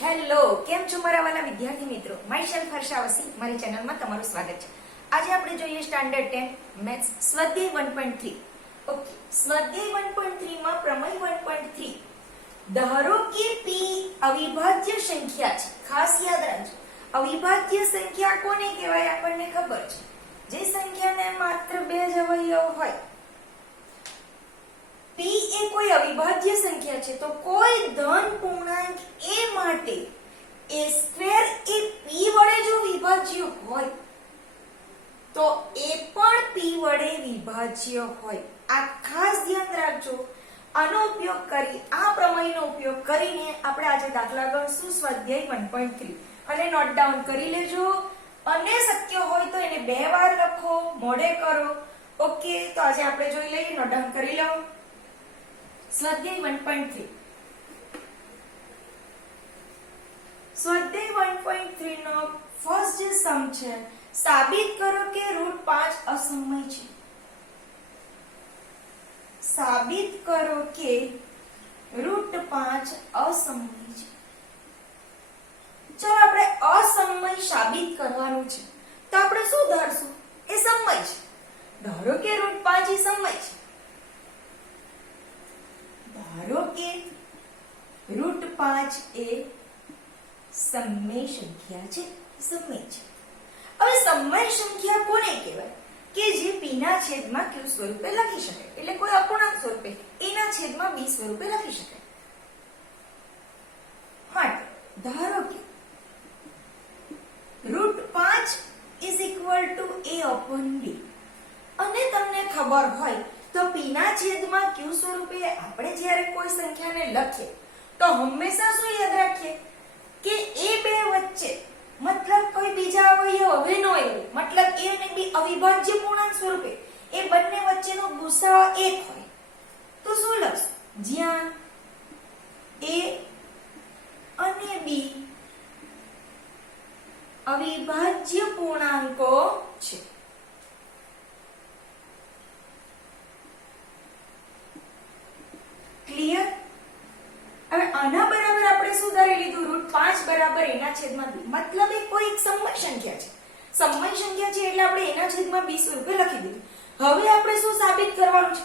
Hello, કેમ છો મારા વાલા વિદ્યાર્થી મિત્રો? માય સેલ્ફ હર્ષા વસી, મારી ચેનલમાં તમારું સ્વાગત છે. આજે આપણે જોઈએ સ્ટાન્ડર્ડ 10 મેથ્સ સ્વાધ્યાય 1.3. ઓકે, સ્વાધ્યાય 1.3 માં પ્રમેય 1.3. ધારો કે p અવિભાજ્ય સંખ્યા છે. ખાસ યાદ રાખજો, અવિભાજ્ય સંખ્યા કોને કહેવાય આપણને ખબર છે. જે સંખ્યાને માત્ર બે જ અવયવ હોય. p એ કોઈ અવિભાજ્ય સંખ્યા છે તો કોઈ ધન પૂર્ણાંક a માટે a સ્ક્વેર એ p વડે જો વિભાજ્ય હોય તો a પણ p વડે વિભાજ્ય હોય. આ ખાસ ધ્યાન રાખજો. આનો ઉપયોગ કરી, આ પ્રમેયનો ઉપયોગ કરીને આપણે આજે દાખલા ગણશું સ્વાધ્યાય 1.3 અને નોટ ડાઉન કરી લેજો અને શક્ય હોય તો એને બે વાર લખો, મોઢે કરો. ઓકે, તો આજે આપણે જોઈ લઈએ, નોટ ડાઉન કરી લો. સ્વાધ્યાય 1.3. સ્વાધ્યાય 1.3 નો ફર્સ્ટ જે સમ છે, સાબિત કરો કે √5 અસમય છે. સાબિત કરો કે √5 અસમય છે. ચલો આપણે અસમય સાબિત કરવાનું છે તો આપણે શું ધારશું? એ સમય છે. ધારો કે √5 એ સમય છે. ધારો કે √5 એ સમય સંખ્યા છે. સમય છે. હવે સમય સંખ્યા કોને કહેવાય? કે જે p ના છેદમાં q સ્વરૂપે લખી શકાય, એટલે કોઈ અપૂર્ણાંક સ્વરૂપે a ના છેદમાં b સ્વરૂપે લખી શકાય. માટે ધારો કે √5 a upon b અને તમને ખબર હોય તો p ના છેદમાં q સ્વરૂપે આપણે જ્યારે કોઈ સંખ્યાને લખીએ તો હંમેશા શું યાદ રાખીએ કે એ બે વચ્ચે, મતલબ કોઈ બીજા અવયવ હવે ન હોય, મતલબ a અને b અવિભાજ્ય પૂર્ણાંક સ્વરૂપે એ બંને વચ્ચેનો ગુસાઅ 1 હોય તો શું લખશું? જ્યાં a અને b અવિભાજ્ય પૂર્ણાંકો છે. ક્લિયર? હવે આના બરાબર આપણે શું ધારી લીધું? √5 બરાબર એના છેદમાં b, મતલબ એ કોઈ એક સમય સંખ્યા છે. સમય સંખ્યા છે એટલે આપણે એના છેદમાં b સ્વરૂપે લખી દીધું. હવે આપણે શું સાબિત કરવાનું છે?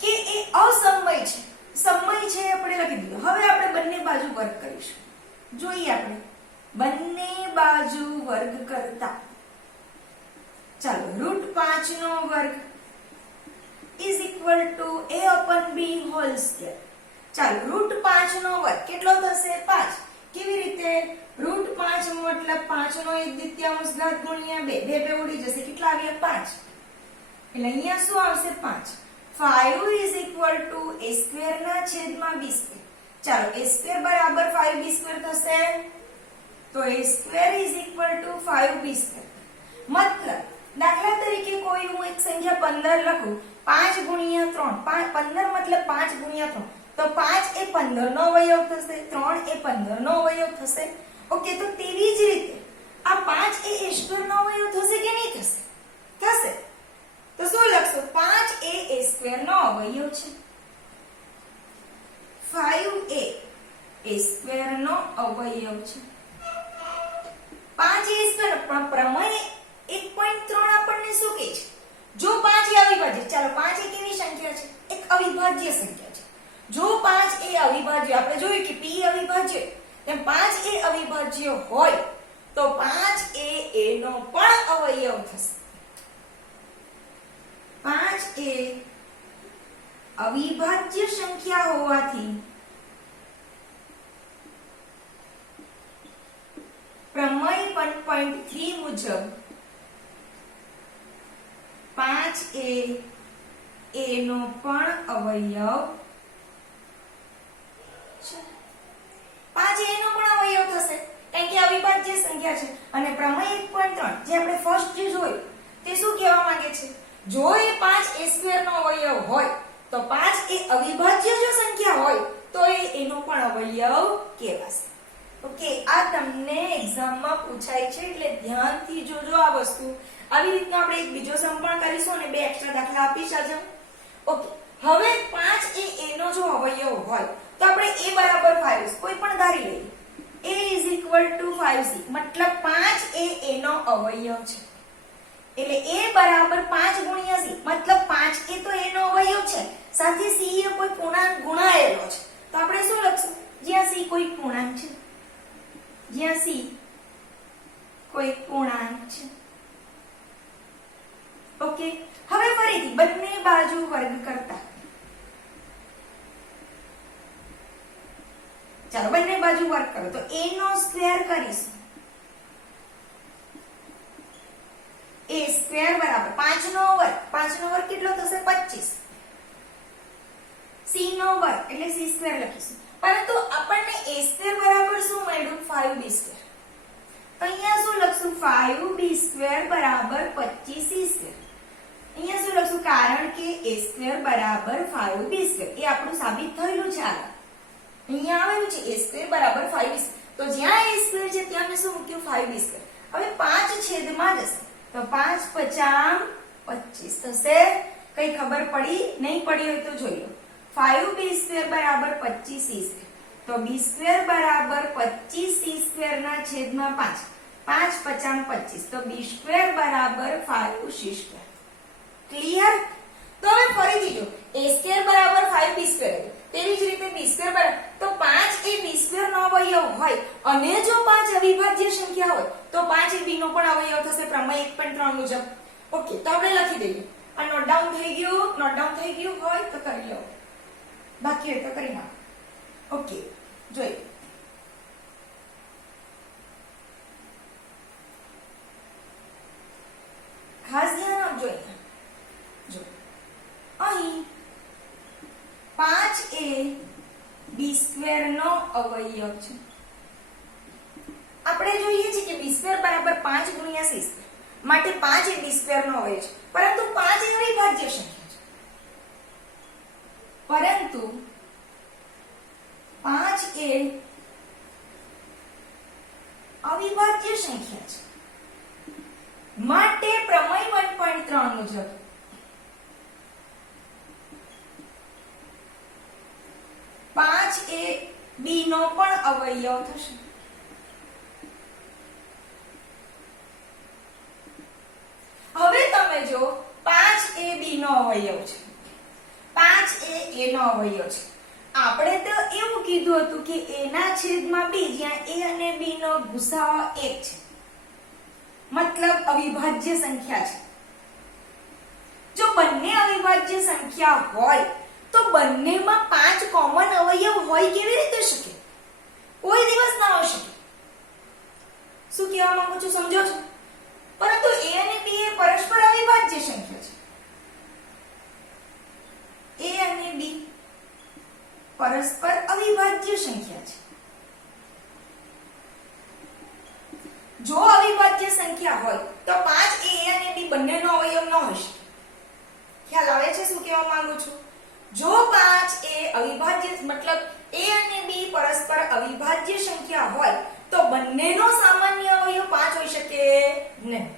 કે એ અસમય છે. સમય છે આપણે લખી દીધું. હવે આપણે બંને બાજુ વર્ગ કરીશું. જોઈએ આપણે બંને બાજુ વર્ગ કરતા, ચાલો √5 નો વર્ગ = a upon b whole square. ચાલો √5 નો વર્ગ કેટલો થશે? 5. કેવી રીતે? √5 મતલબ 5 નો 1/2 ઘાત ગુણ્યા 2, 2 ઉડી જશે. કેટલા આવ્યા? 5. એટલે અહીંયા શું આવશે? 5. 5 = a સ્ક્વેર ના છેદમાં b સ્ક્વેર. ચાલો a સ્ક્વેર બરાબર 5b સ્ક્વેર થશે તો a સ્ક્વેર = 5b સ્ક્વેર. મતલબ દાખલા તરીકે કોઈ હું એક સંખ્યા 15 લખું, 5 ગુણ્યા 3, 15 મતલબ 5 ગુણ્યા 3, તો 5 એ 15 નો અવયવ થશે, 3 એ 15 નો અવયવ થશે. ઓકે, તો તેવી જ રીતે આ 5 એ a સ્ક્વેર નો અવયવ થશે કે નહીં થશે? થશે. તો શું લખશું? 5 એ a સ્ક્વેર નો અવયવ છે. 5 એ a સ્ક્વેર નો અવયવ છે. 5 એ સ્ક્વેર, પણ પ્રમેય 1.3 આપણને શું કહે છે? જો 5 એ અવિભાજ્ય, ચાલો 5 એ કેવી સંખ્યા છે? એક અવિભાજ્ય સંખ્યા છે. જો 5 એ અવિભાજ્ય, આપણે જોયું કે p અવિભાજ્ય, તેમ 5 એ અવિભાજ્ય હોય તો 5 એ a નો પણ અવયવ થશે. 5 એ અવિભાજ્ય સંખ્યા હોવાથી પ્રમેય 1.3 મુજબ 5 એ a નો પણ અવયવ છે. 5 એ નો પણ અવયવ થશે કારણ કે અવિભાજ્ય સંખ્યા છે. અને પ્રમેય 1.3 જે આપણે ફર્સ્ટ જોયું તે શું કહેવા માંગે છે? જો એ 5 a સ્ક્વેર નો અવયવ હોય તો 5 એ અવિભાજ્ય જો સંખ્યા હોય તો એ એનો પણ અવયવ કહેવાશે. ઓકે, આ તમને એક્ઝામમાં પૂછાય છે એટલે ધ્યાનથી જોજો આ વસ્તુ. આવી રીતના આપણે એક બીજો સમ પણ કરીશું અને બે એક્સ્ટ્રા દાખલા આપીશ આજે. ઓકે, હવે 5 એ a નો જો અવયવ હોય તો આપણે a બરાબર 5 કોઈ પણ ધારી લઈએ. = 5c મતલબ 5 એ a નો અવયવ છે એટલે a બરાબર 5 ગુણ્યા c મતલબ 5 એ તો a નો અવયવ છે સાથે c એ કોઈ પૂર્ણાંક ગુણાયેલો છે તો આપણે શું લખશું જ્યાં c કોઈ પૂર્ણાંક છે જ્યાં c કોઈ પૂર્ણાંક છે ઓકે હવે ફરીથી બંને બાજુ વર્ગ કરતા ચાલો બંને બાજુ વર્ગ કરો તો a નો સ્ક્વેર કરીશું a સ્ક્વેર બરાબર 5 નો વર્ગ કેટલો થશે 25 c નો વર્ગ એટલે c સ્ક્વેર લખીશું પરંતુ આપણને a સ્ક્વેર બરાબર શું મળ્યું 5b સ્ક્વેર તો અહીંયા શું લખશું 5b સ્ક્વેર બરાબર 25c સ્ક્વેર અહીંયા શું લખશું કારણ કે a સ્ક્વેર બરાબર 5b સ્ક્વેર એ આપણું સાબિત થયેલું છે આગળ અહીંયા આવેલું છે a સ્ક્વેર બરાબર 5b તો જ્યાં a સ્ક્વેર છે ત્યાં મેં શું મૂક્યું 5b સ્ક્વેર હવે 5 છેદમાં જશે તો 5 50 25 થશે કઈ ખબર પડી નહીં પડી હોય તો જોઈ લો 5b સ્ક્વેર બરાબર 25c સ્ક્વેર તો b સ્ક્વેર બરાબર 25c સ્ક્વેર ના છેદમાં 5 5 50 25 તો b સ્ક્વેર બરાબર 5c સ્ક્વેર ક્લિયર તો હવે ફરીથી જો a સ્ક્વેર બરાબર 5b સ્ક્વેર તેવી જ રીતે b સ્ક્વેર બરાબર તો 5 એ b સ્ક્વેર નો અવયવ હોય અને જો 5 અવિભાજ્ય સંખ્યા હોય તો 5 એ b નો પણ અવયવ થશે પ્રમેય 1.3 મુજબ ઓકે તો આપણે લખી દઈએ આ નોટ ડાઉન થઈ ગયું હોય તો કરી લો બાકી હોય તો કરી નાખો ઓકે જોઈ ખાસ ધ્યાન આપજો જો અહીં 5 એ b સ્ક્વેર નો અવયવ છે આપણે જોઈએ છીએ કે b સ્ક્વેર બરાબર 5 ગુણ્યા c સ્ક્વેર માટે 5 એ b સ્ક્વેર નો અવયવ છે પરંતુ 5 એ અવિભાજ્ય સંખ્યા છે પરંતુ 5 એ અવિભાજ્ય સંખ્યા છે માટે પ્રમેય 1.3 મુજબ 5 એ b નો પણ અવયવ થશે હવે તમે જો 5 એ b નો અવયવ છે 5 એ a નો અવયવ છે આપણે તો એવું કીધું હતું કે a ના છેદમાં b જ્યાં a અને b નો ગુસાઅ 1 છે મતલબ અવિભાજ્ય સંખ્યા છે જો બંને અવિભાજ્ય સંખ્યા હોય તો બંનેમાં 5 કોમન અવયવ હોય કેવી રીતે શકે કોઈ દિવસ ના હોઈ શકે શું કહેવા માંગુ છું સમજો છો પરંતુ a અને b એ પરસ્પર અવિભાજ્ય સંખ્યા છે a અને b પરસ્પર અવિભાજ્ય સંખ્યા છે જો અવિભાજ્ય સંખ્યા હોય તો 5 એ a અને b બંનેનો અવયવ ન હોઈ શકે ખ્યાલ આવે છે શું કહેવા માંગુ છું જો 5 એ અવિભાજ્ય મતલબ a અને b પરસ્પર અવિભાજ્ય સંખ્યા હોય તો બંનેનો સામાન્ય અવયવ 5 હોઈ શકે નહીં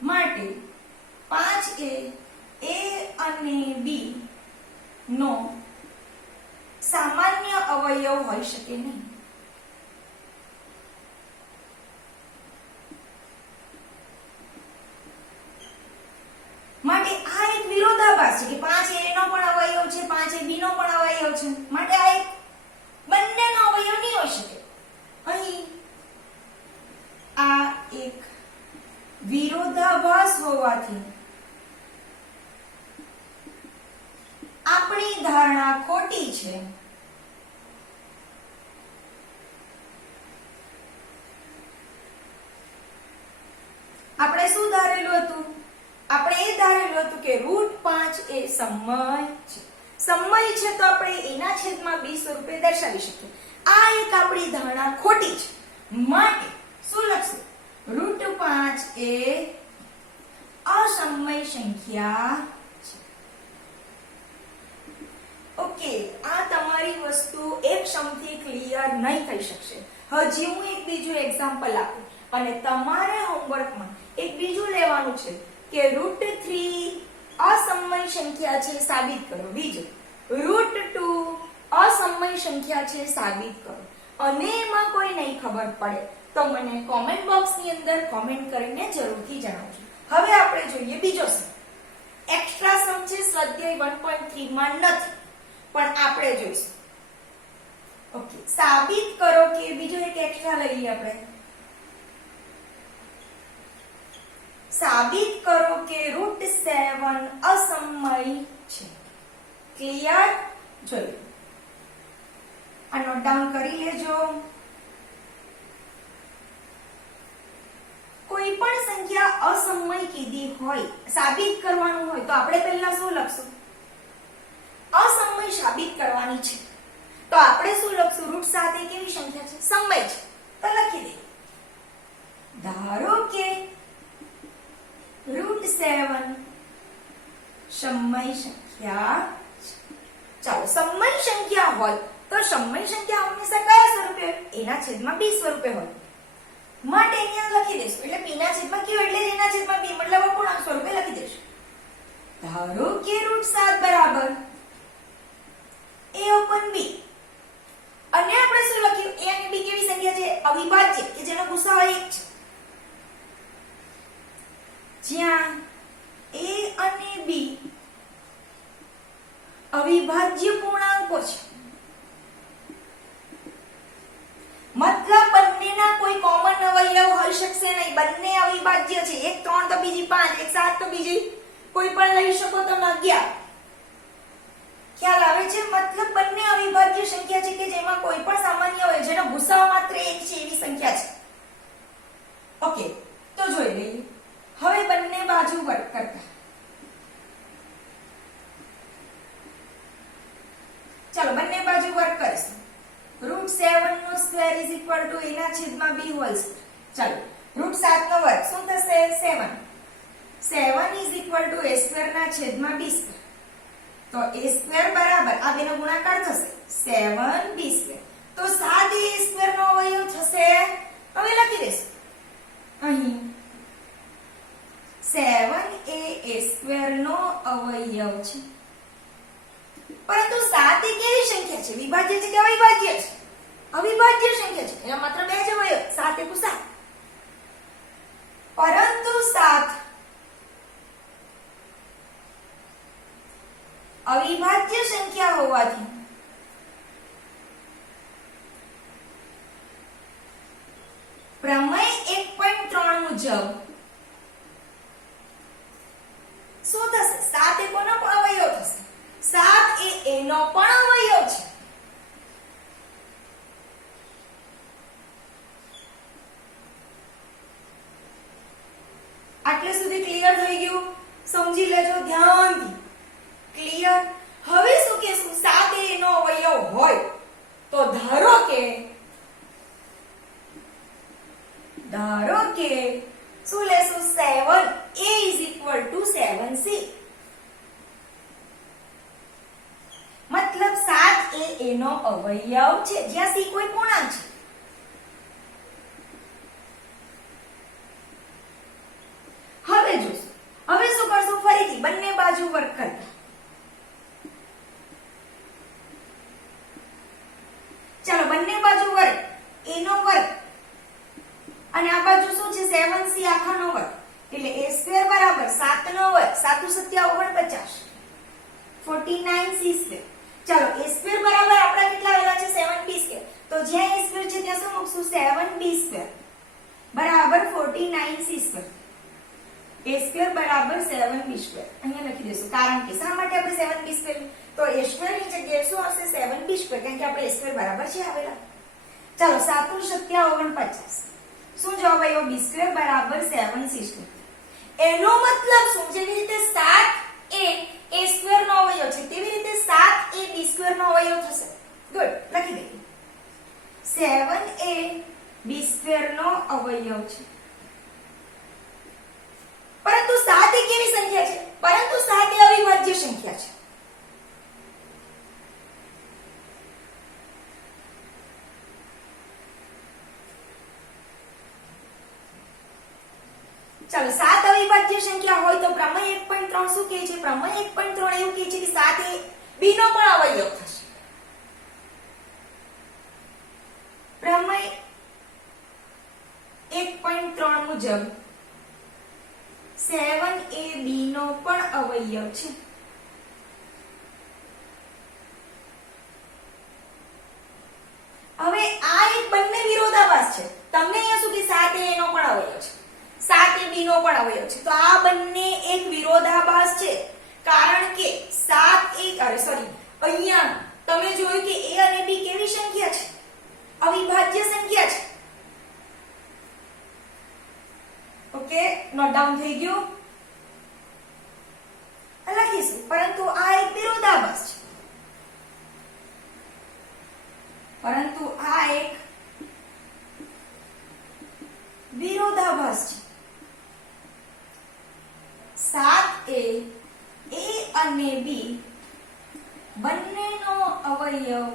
માટે 5 એ a અને b નો સામાન્ય અવયવ હોઈ શકે નહીં માટે આ એક વિરોધાભાસ છે કે 5 એ નો પણ અવયવ છે 5 એ b નો પણ અવયવ છે માટે આ એક બંનેનો અવયવ નહીં હોઈ શકે અહીં આ એક વિરોધાભાસ હોવાથી આપણી ધારણા ખોટી છે આપણે શું ધારેલું હતું આપણે એ ધારેલું હતું કે √5 એ સમય છે સમય છે તો આપણે એના છેદમાં b સ્વરૂપે દર્શાવી શકીએ આ એક આપણી ધારણા ખોટી છે માટે શું લખશું √5 એ અસમય સંખ્યા છે ઓકે આ તમારી વસ્તુ એક ક્ષમથી ક્લિયર નહીં થઈ શકશે હજી હું એક બીજું એક્ઝામ્પલ આપું અને તમારે હોમવર્કમાં એક બીજું લેવાનું છે કે √3 અસમય સંખ્યા છે સાબિત કરો બીજું √2 અસમય સંખ્યા છે સાબિત કરો અને એમાં કોઈ નહીં ખબર પડે તો મને કોમેન્ટ બોક્સની અંદર કોમેન્ટ કરીને જરૂરથી જણાવજો. હવે આપણે જોઈએ બીજો સમ. એક્સ્ટ્રા સમ છે સ્વાધ્યાય 1.3 માં નથી પણ આપણે જોઈશું. ઓકે, સાબિત કરો કે બીજો એક એક્સ્ટ્રા લઈ લઈએ આપણે. સાબિત કરો કે √7 અસમય છે. ક્લિયર? જોઈએ, આ નોટ ડાઉન કરી લેજો. કોઈ પણ સંખ્યા અસમય કીધી હોય, સાબિત કરવાનું હોય તો આપણે પહેલા શું લખશું? અસમય સાબિત કરવાની છે તો આપણે શું લખશું? √7 એ કેવી સંખ્યા છે? સમય છે. તો લખી દે. ધારો કે √7 સમય સંખ્યા છે. ચાલો, સમય સંખ્યા હોય તો સમય સંખ્યા હંમેશા કયા સ્વરૂપે? એના છેદમાં b સ્વરૂપે હોય માટે અહીંયા લખી દેશું. એટલે p ના છેદમાં q એટલે એના છેદમાં b મતલબ અપૂર્ણાંક સ્વરૂપે લખી દેશું. ધારો કે √7 બરાબર a upon b અને આપણે શું લખ્યું? a અને b કેવી સંખ્યા છે? અવિભાજ્ય કે જેનો ગુસાઅ 1 છે. જ્યાં a અને b અવિભાજ્ય પૂર્ણાંકો છે મતલબ બંનેના કોઈ કોમન અવયવ હોઈ શકશે નહીં. બંને અવિભાજ્ય છે. એક 3 તો બીજી 5, એક 7 તો બીજી કોઈ પણ લઈ શકો તો 11. ખ્યાલ આવે છે? મતલબ બંને અવિભાજ્ય સંખ્યા છે કે જેમાં કોઈ પણ સામાન્ય હોય જેનો ગુસાઅ માત્ર 1 છે એવી સંખ્યા છે. ઓકે, તો જોઈ લઈએ. હવે બંને બાજુ વર્ગ કરતા. ચાલો, બંને બાજુ વર્ગ કરીશું. √7 નો square is equal to a ના છેદમાં b હોલ સ્ક્વેર. ચાલો, √7 નો વર્ગ શું થશે? 7. 7 is equal to a square ના છેદમાં b સ્ક્વેર. તો a સ્ક્વેર બરાબર આ બેનો ગુણાકાર થશે 7b સ્ક્વેર. તો 7a સ્ક્વેર નો અવયવ થશે. હવે લખી દેશું અહીં 7 એ a સ્ક્વેર નો અવયવ છે. પરંતુ 7 એ કેવી સંખ્યા છે? વિભાજ્ય છે કે અવિભાજ્ય છે? અવિભાજ્ય સંખ્યા છે. એના માત્ર બે જ અવયવ, 7 એકુ 7. પરંતુ 7 અવિભાજ્ય સંખ્યા હોવાથી પ્રમેય 1.3 મુજબ શું થશે? 7 એ કોનો પણ અવયવ થશે? 7 એ a નો પણ અવયવ છે. આટલે સુધી ક્લિયર થઈ ગયું? સમજી લેજો ધ્યાનથી. ક્લિયર? હવે શું કહેશું? 7 એ નો અવયવ હોય તો ધારો કે શું લેશું? 7a is equal to 7c. મતલબ 7 એ નો અવયવ છે જ્યાં c કોઈ પૂર્ણાંક છે. હવે જોશું. હવે શું કરશું? ફરીથી બંને બાજુ વર્ગ કરતા. ચાલો, બંને બાજુ વર્ગ. a નો વર્ગ અને આ બાજુ શું છે? 7c આખા નો વર્ગ. એટલે a સ્ક્વેર બરાબર 7 નો વર્ગ 7 * 7 = 49 49c સ્ક્વેર. ચાલો, a સ્ક્વેર બરાબર આપડા કેટલા આવેલા છે? 7b square. તો જ્યાં a સ્ક્વેર છે ત્યાં શું મૂકશું? 7b સ્ક્વેર બરાબર 49c સ્ક્વેર. a સ્ક્વેર બરાબર 7b સ્ક્વેર અહીંયા લખી દઈશું. કારણ કે શા માટે આપણે 7b સ્ક્વેર? તો a સ્ક્વેર ની જગ્યાએ શું આવશે? 7b સ્ક્વેર, કારણ કે આપણે a સ્ક્વેર બરાબર છે આવેલા. ચાલો, 7 * 7 = 49. શું જવાબ આવ્યો? b સ્ક્વેર બરાબર 7c સ્ક્વેર. એનો મતલબ શું? જેવી રીતે 7 એ a સ્ક્વેર નો અવયવ છે તેવી રીતે 7 એ b સ્ક્વેર નો અવયવ થશે. ગુડ, લખી દઈએ. 7 એ b સ્ક્વેર નો અવયવ છે. પરંતુ 7 એ કેવી સંખ્યા છે? પરંતુ 7 એ અવિભાજ્ય સંખ્યા છે. ચાલો, 7 અવિભાજ્ય સંખ્યા હોય તો પ્રમેય 1.3 શું કહે છે? પ્રમેય 1.3 એવું કહે છે કે 7 એ b નો પણ અવયવ થશે. 1.3 મુજબ 7ab નો પણ અવયવ છે. હવે આ એક બંને વિરોધાભાસ છે. તમને અહીંયા સુધી 7a નો પણ અવયવ છે, 7ab નો પણ અવયવ છે, તો આ બંને એક વિરોધાભાસ છે. કારણ કે 7a અહીંયા તમે જોયું કે a અને b કેવી સંખ્યા છે? અવિભાજ્ય સંખ્યા છે. ઓકે, નોટ ડાઉન થઈ ગયું, લખીશું. પરંતુ આ એક વિરોધાભાસ છે. પરંતુ આ એક વિરોધાભાસ છે. 7a અને b બંનેનો અવયવ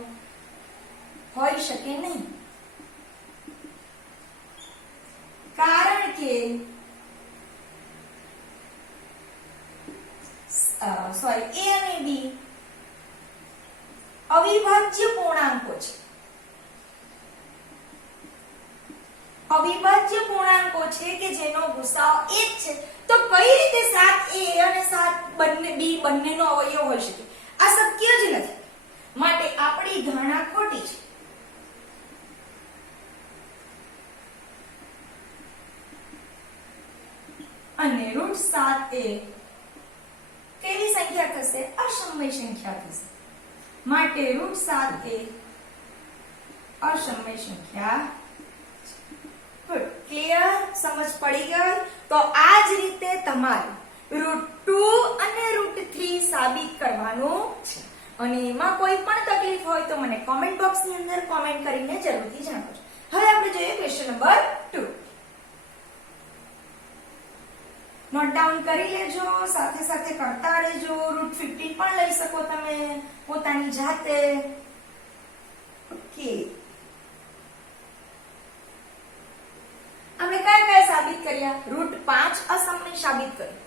હોઈ શકે નહીં. કારણ કે a અને b અવિભાજ્ય પૂર્ણાંકો છે. અવિભાજ્ય પૂર્ણાંકો છે કે જેનો ગુસાઅ 1 છે. તો કઈ રીતે 7a અને 7b બંનેનો અવયવ હોઈ શકે? આ શક્ય જ નથી. માટે આપણી ધારણા ખોટી છે. અને √7a કેવી સંખ્યા થશે? અસમય સંખ્યા થશે. માટે √7a અસમય સંખ્યા. Good, clear? સમજ પડી ગઈ? તો આ જ રીતે તમારે √2 અને √3 સાબિત કરવાનું છે. અને એમાં કોઈ પણ તકલીફ હોય તો મને કોમેન્ટ બોક્સની અંદર કોમેન્ટ કરીને જરૂરથી જણાવજો. હવે આપણે જોઈએ ક્વેશ્ચન નંબર 2. નોટ ડાઉન કરી લેજો, સાથે સાથે કરતા રહેજો. √15 પણ લઈ શકો તમે પોતાની જાતે. ઓકે, અમે કયા સાબિત કર્યા? √5 અસમય સાબિત કર્યું,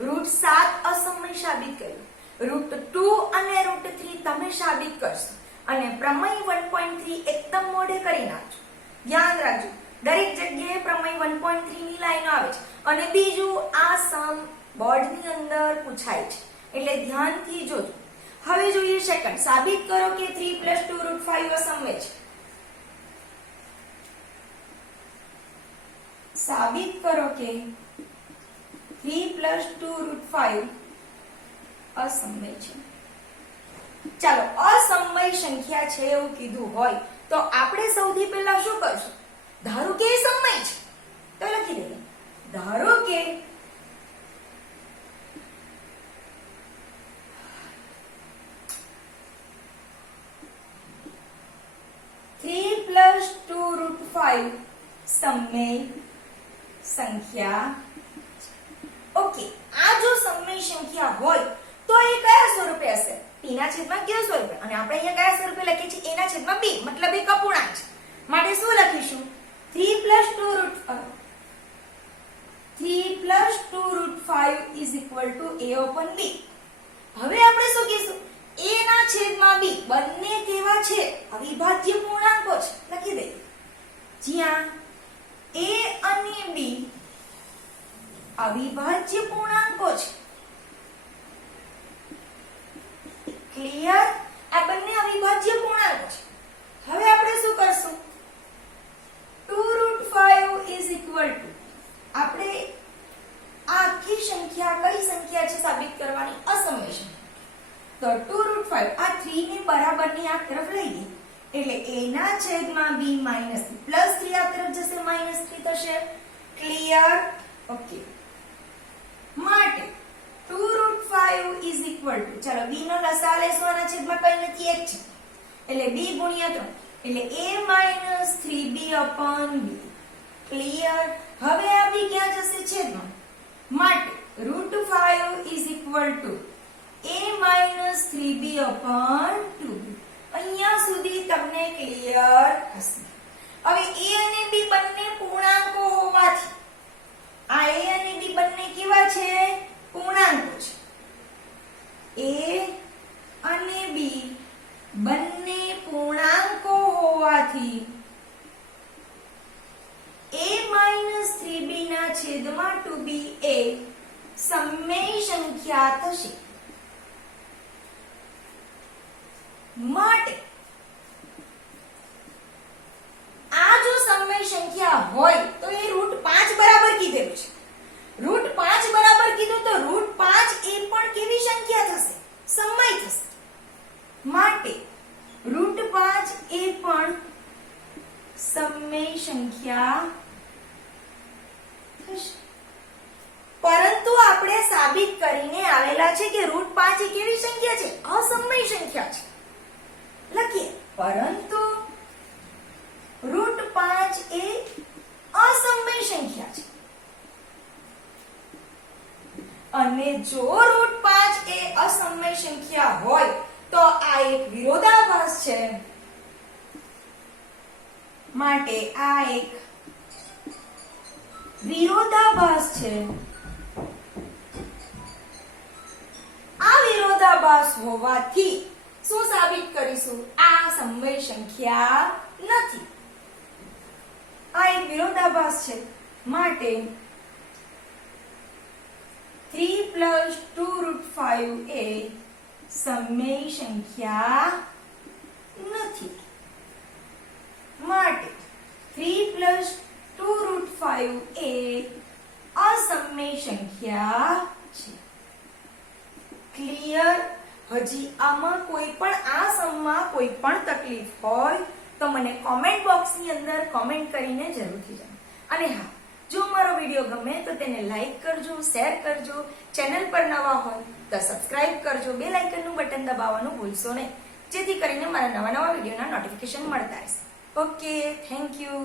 √7 અસમય સાબિત કર્યું, √2 અને √3 તમે સાબિત કરશો. અને પ્રમેય 1.3 એકદમ મોઢે કરી નાખજો. ધ્યાન રાખજો, દરેક જગ્યાએ પ્રમેય 1.3 ની લાઈનો આવે છે. અને બીજું, આ સમ બોર્ડની અંદર પૂછાય છે, એટલે ધ્યાનથી જોજો. હવે જોઈએ સેકન્ડ. સાબિત કરો કે 3 + 2 √5 અસમય છે. સાબિત કરો કે 3 + 2 √5 અસમય છે. ચાલો, અસમય સંખ્યા છે એવું કીધું હોય તો આપણે સૌથી પહેલા શું કરશું? ધારો કે સમય છે તો લખી દઈએ. ધારો કે √5 સમય સંખ્યા. ઓકે, આ જો સમય સંખ્યા હોય તો એ કયા સ્વરૂપે હશે? p ના છેદમાં q સ્વરૂપે. અને આપણે અહીંયા કયા સ્વરૂપે લખીએ છીએ? a ના છેદમાં b, મતલબ એક અપૂર્ણાંક છે. માટે શું લખીશું? 3 + 2 √5 a/b. હવે આપણે શું કહીશું? a ના છેદમાં b બંને કેવા છે? અવિભાજ્ય પૂર્ણાંકો છે. લખી દઈએ. જ્યાં a અને b અવિભાજ્ય પૂર્ણાંકો છે. ક્લિયર? આ બંને અવિભાજ્ય પૂર્ણાંકો છે. હવે આપણે શું કરશું? 2√5 આપણે આ આખી સંખ્યા કઈ સંખ્યા છે સાબિત કરવાની? અસમય સંખ્યા. તો 2√5 આ 3 ને બરાબરની આ તરફ લઈ ગઈ એટલે a ના છેદમાં b - +3 આ તરફ જશે -3 થશે. ક્લિયર? ઓકે, માટે 2√5 ચાલો b નો લસા લેશું. આના છેદમાં કઈ નથી, 1 છે એટલે b × 3 એટલે a - 3b/b. ક્લિયર? હવે આ b ક્યાં જશે? છેદમાં. માટે √5 a - 3b/2. અહીંયા સુધી તમને ક્લિયર હશે. હવે a અને b બંને પૂર્ણાંકો હોવાથી આ a અને b બંને કેવા છે? પૂર્ણાંકો છે. a અને b બંને પૂર્ણાંકો હોવાથી a - સમય સંખ્યા થશે. માટે આ જો સમય સંખ્યા હોય તો એ √5 બરાબર કીધેલું છે. √5 બરાબર કીધું તો √5 એ પણ કેવી સંખ્યા થશે? સમય થશે. માટે √5 એ પણ સમય સંખ્યા થશે. પરંતુ આપણે સાબિત કરીને આવેલા છે કે √5 એ કેવી સંખ્યા છે? અસમય સંખ્યા છે. લખીએ, પરંતુ √5 એ અસમય સંખ્યા છે. અને જો √5 એ અસમય સંખ્યા હોય તો આ એક વિરોધાભાસ છે. માટે આ એક વિરોધાભાસ છે. આ વિરોધાભાસ હોવાથી શું સાબિત કરીશું? આ સમય સંખ્યા નથી. આ એક વિરોધાભાસ છે. માટે 3 + 2√5 એ સમય સંખ્યા નથી. માટે 3 + 2√5 એ અસમય સંખ્યા છે. ક્લિયર? હજી આમાં કોઈ પણ આ સમમાં કોઈ પણ તકલીફ હોય તો મને કોમેન્ટ બોક્સની અંદર કોમેન્ટ કરીને જરૂરથી જણાવો. અને હા, જો મારો વિડિયો ગમે તો તેને લાઈક કરજો, શેર કરજો. ચેનલ પર નવા હોય તો સબસ્ક્રાઇબ કરજો. બેલ આઇકનનું બટન દબાવવાનું ભૂલશો નહીં, જેથી કરીને મારા નવા વિડિયોના નોટિફિકેશન મળતા રહેશે. Okay, thank you.